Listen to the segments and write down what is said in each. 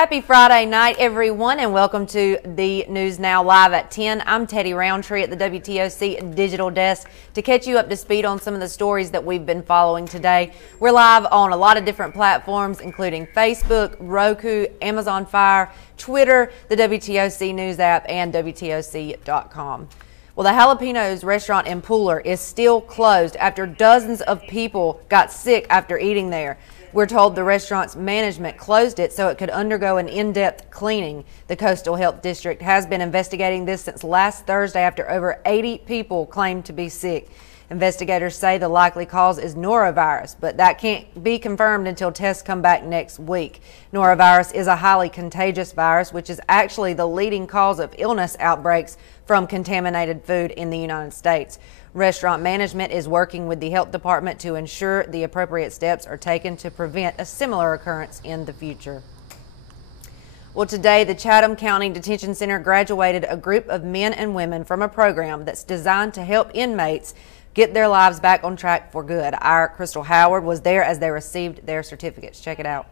Happy Friday night, everyone, and welcome to the News Now Live at 10. I'm Teddy Roundtree at the WTOC Digital Desk to catch you up to speed on some of the stories that we've been following today. We're live on a lot of different platforms, including Facebook, Roku, Amazon Fire, Twitter, the WTOC News app, and WTOC.com. Well, the Jalapenos restaurant in Pooler is still closed after dozens of people got sick after eating there. We're told the restaurant's management closed it so it could undergo an in-depth cleaning. The Coastal Health District has been investigating this since last Thursday after over 80 people claimed to be sick. Investigators say the likely cause is norovirus, but that can't be confirmed until tests come back next week. Norovirus is a highly contagious virus, which is actually the leading cause of illness outbreaks from contaminated food in the United States. Restaurant management is working with the health department to ensure the appropriate steps are taken to prevent a similar occurrence in the future. Well, today the Chatham County Detention Center graduated a group of men and women from a program that's designed to help inmates get their lives back on track for good. Our Crystal Howard was there as they received their certificates. Check it out.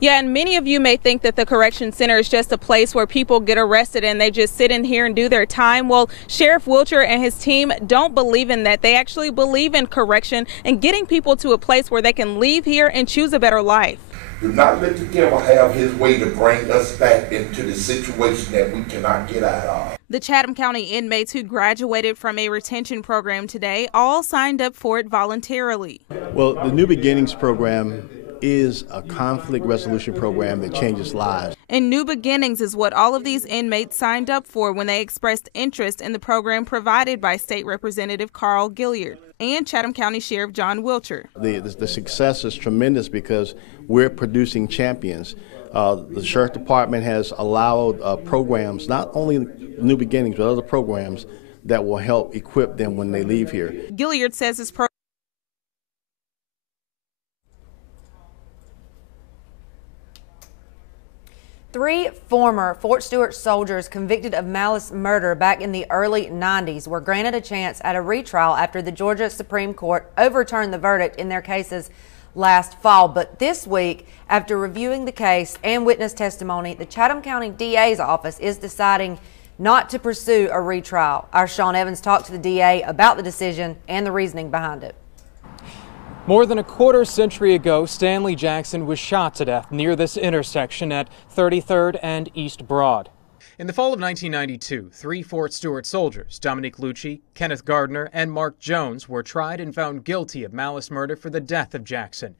Yeah, and many of you may think that the correction center is just a place where people get arrested and they just sit in here and do their time. Well, Sheriff Wilcher and his team don't believe in that. They actually believe in correction and getting people to a place where they can leave here and choose a better life. Do not let the devil have his way to bring us back into the situation that we cannot get out of. The Chatham County inmates who graduated from a retention program today all signed up for it voluntarily. Well, the New Beginnings program is a conflict resolution program that changes lives. And New Beginnings is what all of these inmates signed up for when they expressed interest in the program provided by State Representative Carl Gilliard and Chatham County Sheriff John Wilcher. The success is tremendous because we're producing champions. The Sheriff Department has allowed programs, not only New Beginnings, but other programs that will help equip them when they leave here. Gilliard says his program. Three former Fort Stewart soldiers convicted of malice murder back in the early 90s were granted a chance at a retrial after the Georgia Supreme Court overturned the verdict in their cases last fall. But this week, after reviewing the case and witness testimony, the Chatham County DA's office is deciding not to pursue a retrial. Our Sean Evans talked to the DA about the decision and the reasoning behind it. More than a quarter century ago, Stanley Jackson was shot to death near this intersection at 33rd and East Broad. In the fall of 1992, three Fort Stewart soldiers, Dominique Lucci, Kenneth Gardner, and Mark Jones, were tried and found guilty of malice murder for the death of Jackson.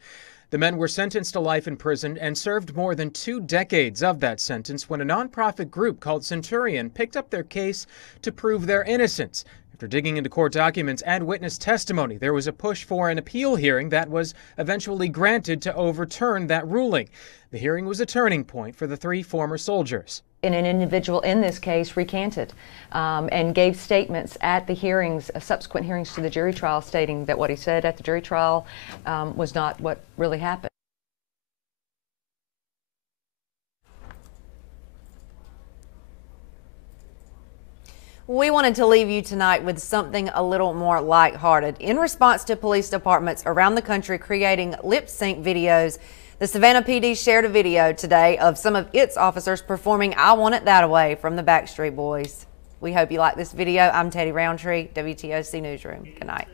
The men were sentenced to life in prison and served more than 2 decades of that sentence when a nonprofit group called Centurion picked up their case to prove their innocence. After digging into court documents and witness testimony, there was a push for an appeal hearing that was eventually granted to overturn that ruling. The hearing was a turning point for the three former soldiers. And an individual in this case recanted and gave statements at the hearings, subsequent hearings to the jury trial, stating that what he said at the jury trial was not what really happened. We wanted to leave you tonight with something a little more lighthearted. In response to police departments around the country creating lip sync videos, the Savannah PD shared a video today of some of its officers performing I Want It That Way from the Backstreet Boys. We hope you like this video. I'm Teddy Roundtree, WTOC Newsroom. Good night.